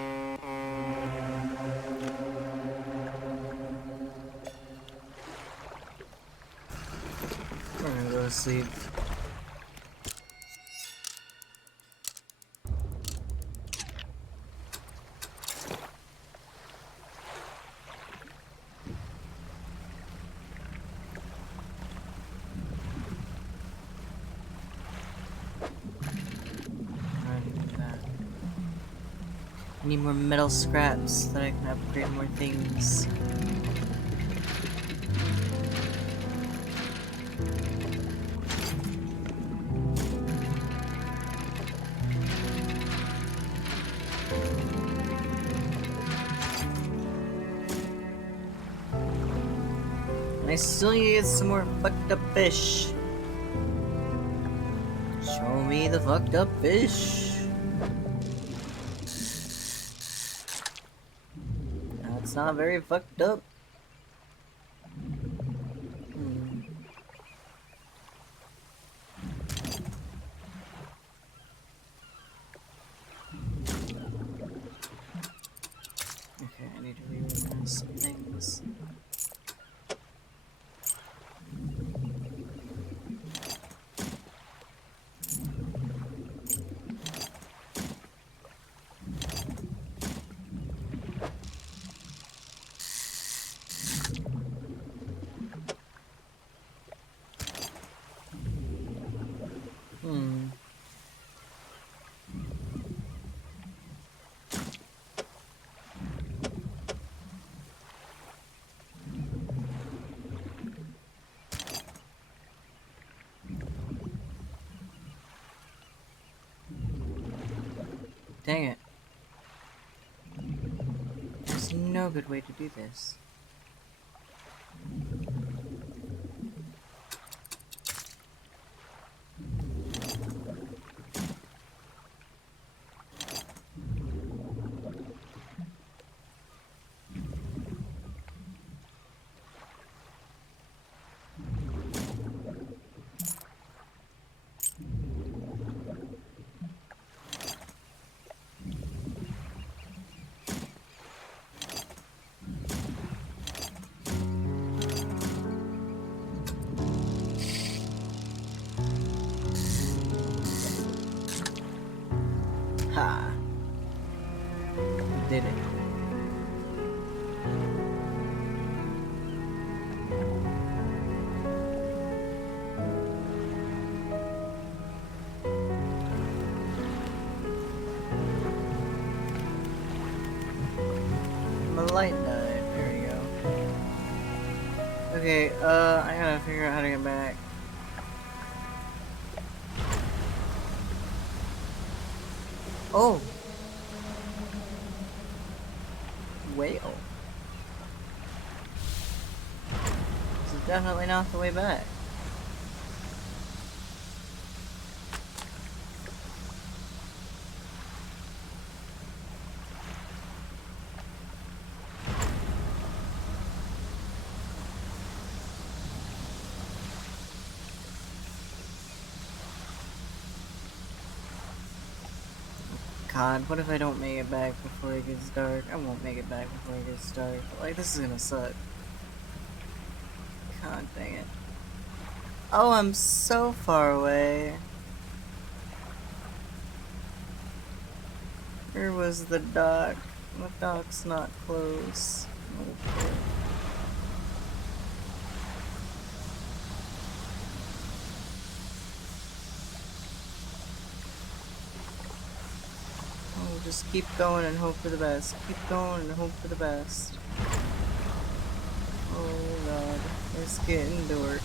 gonna go to sleep. I need more metal scraps so that I can upgrade more things. And I still need to get some more fucked up fish. Show me the fucked up fish. That's not very fucked up. Okay, I need to reorganize some things. Dang it. There's no good way to do this. Ha! Did it. My light died. There we go. Okay, I gotta figure out how to get back. Oh! Whale. This is definitely not the way back. God, what if I don't make it back before it gets dark? I won't make it back before it gets dark. Like, this is gonna suck. God dang it. Oh, I'm so far away. Where was the dock? The dock's not close. Okay. just keep going and hope for the best. Keep going and hope for the best. Oh god, it's getting dark.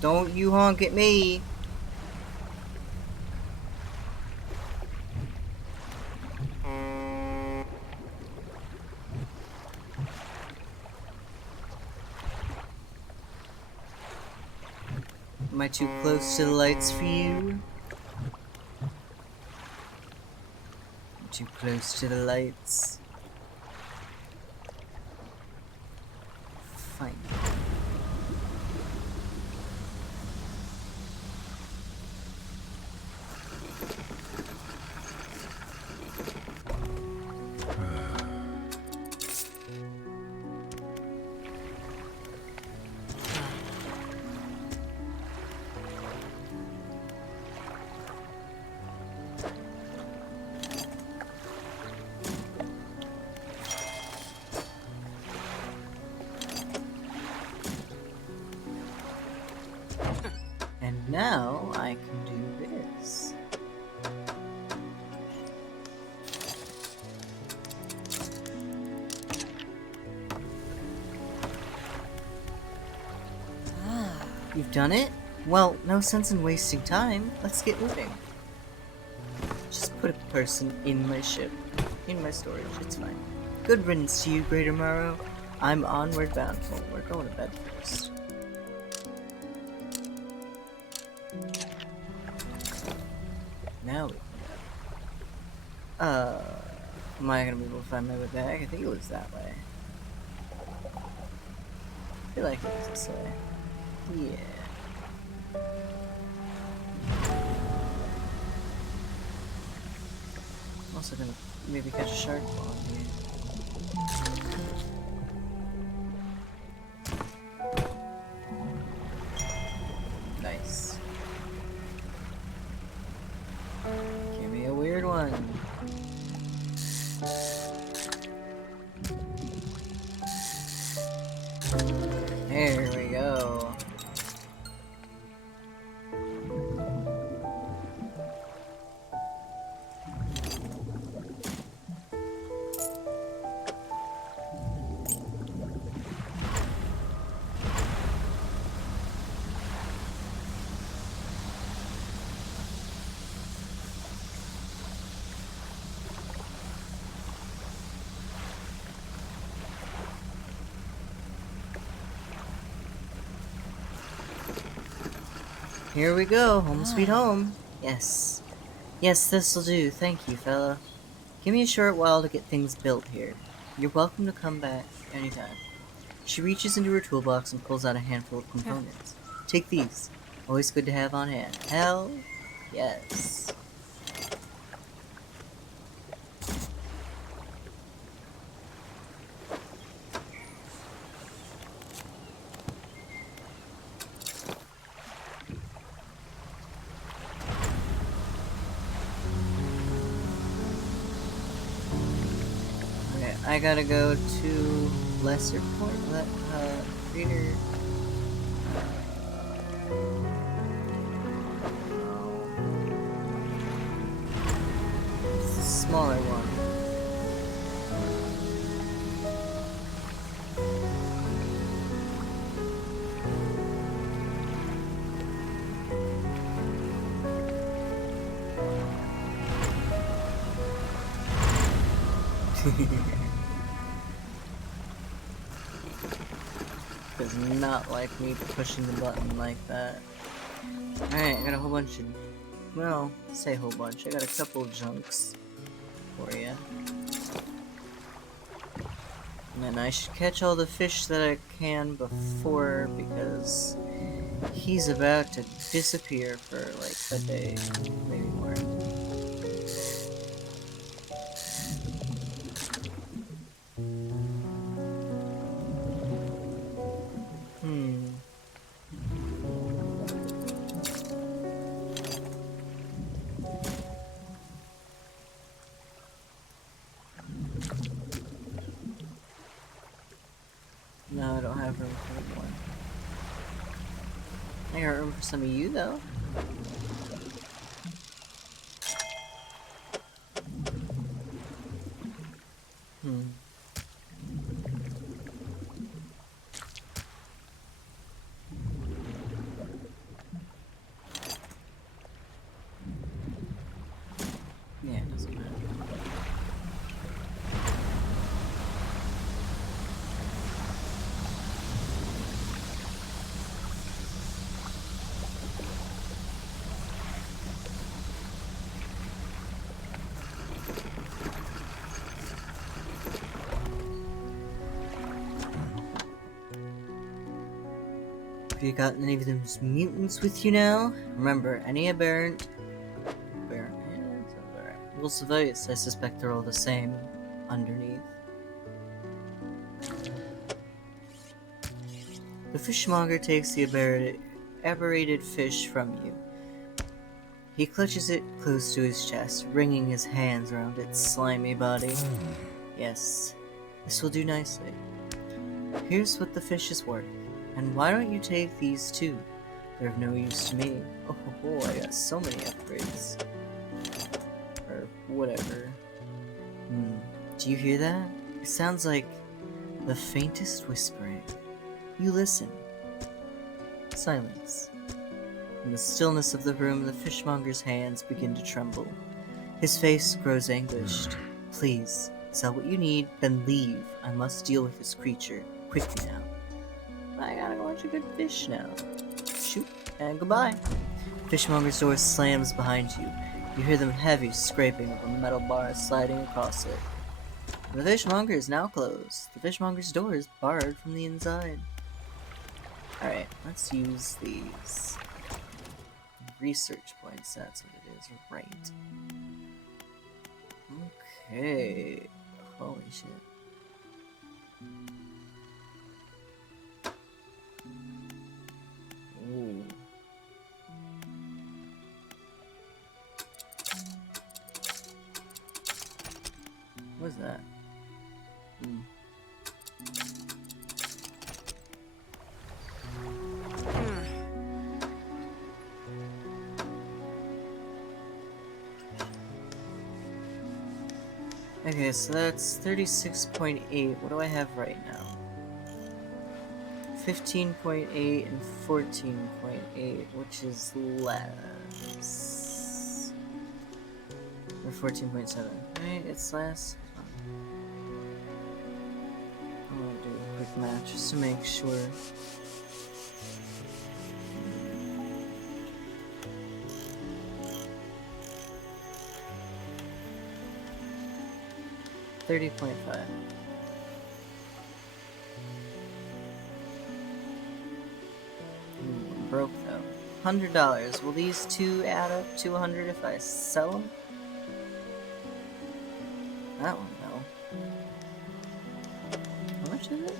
Don't you honk at me! Am I too close to the lights for you? I'm too close to the lights. Fine. And now I can do this. You've done it? Well, no sense in wasting time. Let's get moving. Just put a person in my ship. In my storage, it's fine. Good riddance to you, Greater Morrow. I'm onward bound. Well, we're going to bed first. Now we can go. Am I gonna be able to find my way back? I think it was that way. I feel like it was this way. Yeah. I'm also gonna maybe catch a shark while I'm here. Nice. Give me a weird one. There we go. Here we go, home sweet home. Yes. Yes, this'll do. Thank you, fella. Give me a short while to get things built here. You're welcome to come back anytime. She reaches into her toolbox and pulls out a handful of components. Take these. Always good to have on hand. Hell yes. I gotta go to lesser point, greater. It's a smaller one. Does not like me pushing the button like that. Alright, I got a whole bunch of... Well, say a whole bunch. I got a couple of junks for you. And then I should catch all the fish that I can before, because he's about to disappear for like a day, maybe more. have room for more. I got room for some of you, though. Yeah, it doesn't matter. Have you gotten any of those mutants with you now? Remember, any aberrant will suffice. I suspect they're all the same underneath. The fishmonger takes the aberrated fish from you. He clutches it close to his chest, wringing his hands around its slimy body. Yes, this will do nicely. Here's what the fish is worth. And why don't you take these too? They're of no use to me. Oh, I got so many upgrades. Or whatever. Do you hear that? It sounds like the faintest whispering. You listen. Silence. In the stillness of the room, the fishmonger's hands begin to tremble. His face grows anguished. Please, is that what you need? Then leave. I must deal with this creature. Quickly now. I got a bunch of good fish now. Shoot, and goodbye. Fishmonger's door slams behind you. You hear the heavy scraping of a metal bar sliding across it. The fishmonger is now closed. The fishmonger's door is barred from the inside. Alright, let's use these. Research points, that's what it is, right. Okay. Holy shit. Ooh. What's that? Okay, so that's 36.8. What do I have right now? 15.8 and 14.8, which is less. Or 14.7. Right, it's less. I'm gonna do a quick math just to make sure. $30.5. I'm broke though. $100. Will these two add up to 100 if I sell them? That one, no. How much is it?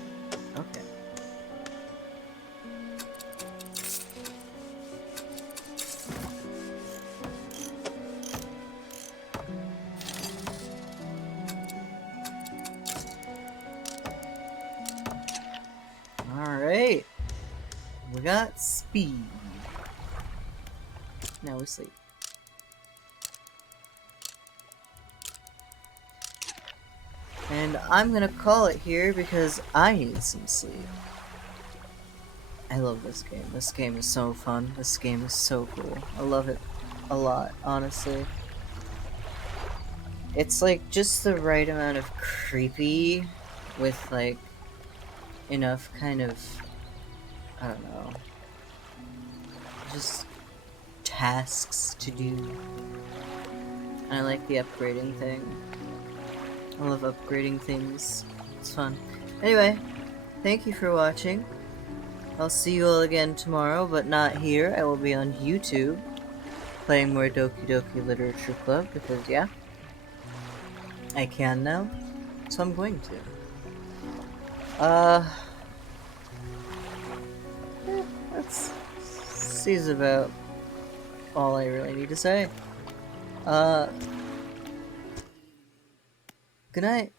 Okay. Alright. We got speed. Now we sleep. And I'm gonna call it here because I need some sleep. I love this game. This game is so fun. This game is so cool. I love it a lot, honestly. It's like just the right amount of creepy with like enough kind of, I don't know, just tasks to do. And I like the upgrading thing. I love upgrading things. It's fun. Anyway, thank you for watching. I'll see you all again tomorrow, but not here. I will be on YouTube playing more Doki Doki Literature Club because, yeah, I can now. So I'm going to. That's seems about all I really need to say. Good night.